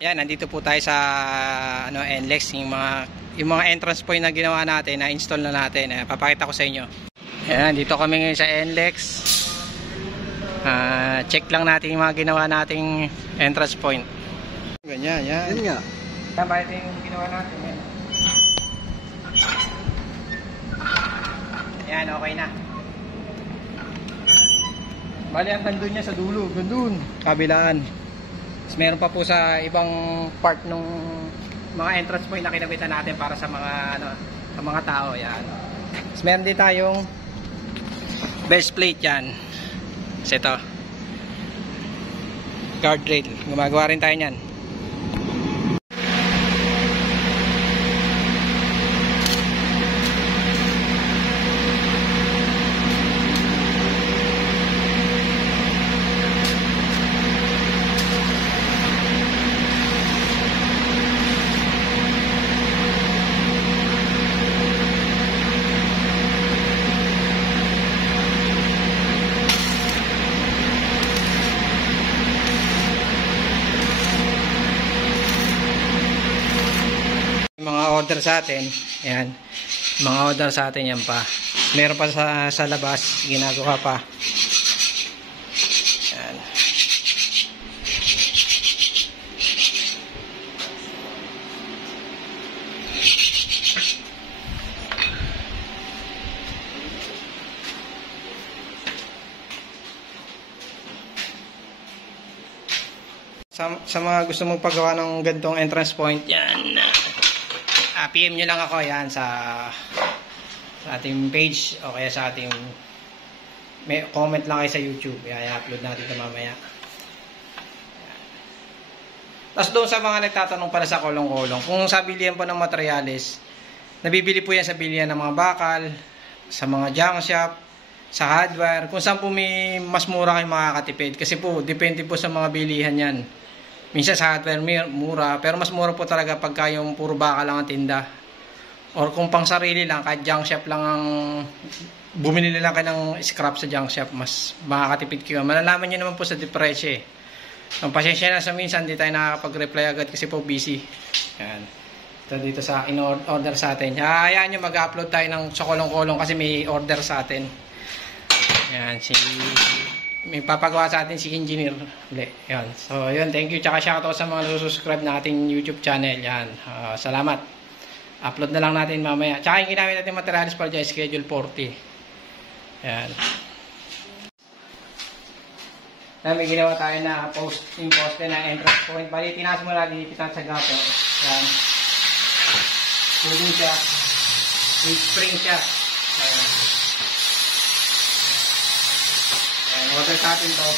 Yan, nandito po tayo sa NLEX, yung mga entrance point na ginawa natin, na install na natin. Papakita ko sa inyo. Yan, dito kami ngayon sa NLEX. Check lang natin yung mga ginawa nating entrance point. Ganyan, yan. Yan nga. Tama ito yung ginawa natin. Yan, yan, okay na. Bali, ang gandun niya sa dulo. Gandun. Kabilaan. Meron pa po sa ibang part ng mga entrance point na kinabitan natin para sa mga sa mga tao. Yan. Tapos meron din tayong base plate yan. Kasi ito, guardrail. Gumagawa rin tayo niyan. Mga order sa atin, ayan, mga order sa atin yan pa. Meron pa sa labas, ginagawa pa. Ayan. Sa mga gusto magpagawa ng gantong entrance point, yan. PM nyo lang ako yan sa ating page o kaya sa ating comment lang kayo sa YouTube. I-upload natin ito mamaya. Tapos doon sa mga nagtatanong para sa kolong-kolong, kung sa bilihan po ng materyales, nabibili po yan sa bilihan ng mga bakal, sa mga junk shop, sa hardware, kung saan po may mas mura kayong makakatipid. Kasi po, depende po sa mga bilihan yan. Minsan sa hardware mura, pero mas mura po talaga pagka yung puro baka lang ang tinda. Or kung pang sarili lang, kahit junk shop lang ang bumili lang kayo ng scrap sa junk shop, mas makakatipid kayo. Malalaman nyo naman po sa depresyo eh. Ang pasensya na sa minsan, hindi tayo nakakapag-reply agad kasi po busy. Yan. Ito dito sa in-order sa atin. Hayaan nyo mag-upload tayo ng sa kolong-kolong kasi may order sa atin. Yan, may papagawa sa atin si Engineer. Yan. So, yun. Thank you. Tsaka shoutout sa mga nagsusubscribe na ating YouTube channel. Yan. Salamat. Upload na lang natin mamaya. Tsaka yung ginamit natin materials para dyan, schedule 40. Yan. Yan, may ginawa tayo na poste na entrance point. Bali, tinas mo lang, dinipitan sa gapo. Yan. Pudin siya. With spring siya. Yan. Order sa atin to.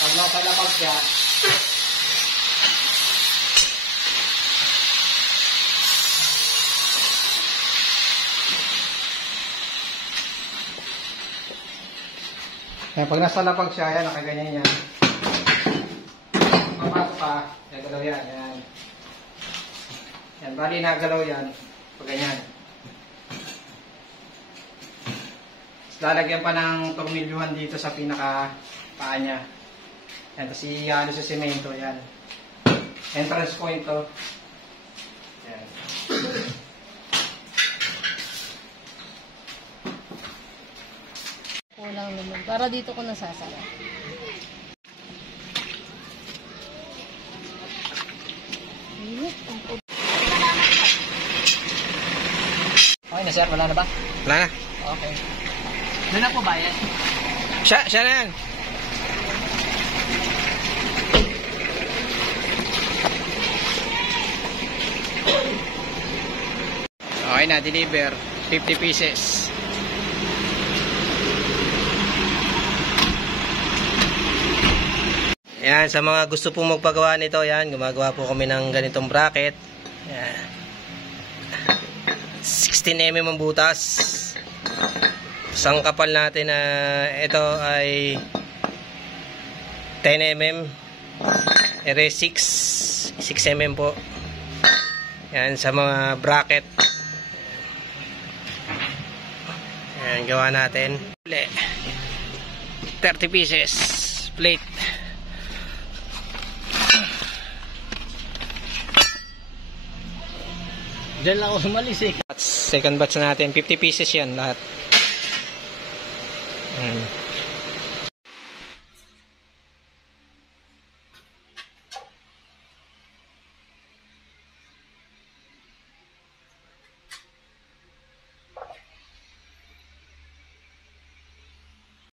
Pag nakalapag siya, pag nasa lapag siya, yan, nakaganyan yan. Papasok ka, nagalaw yan, yan. Yan, bali nagalaw yan, pag ganyan. Lalagyan pa ng tornilyuhan dito sa pinaka paa niya. Yan, tapos ihalo sa semento, yan. Entrance point to. Yan. Kulang naman. Para dito ko nasasara. Okay na sir, wala na ba? Wala na. Okay. Doon na po bayad? Siya na yan. Okay na, deliver. 50 pieces. Yan, sa mga gusto pong magpagawa nito, yan, gumagawa po kami ng ganitong bracket. Yan. 16mm ang butas. Ang kapal natin na ito ay 10mm. Ere 6mm po. Yan, sa mga bracket. Yan, gawa natin. 30 pieces plate. Diyan lang ako umalis eh. Second batch na natin. 50 pieces yan lahat.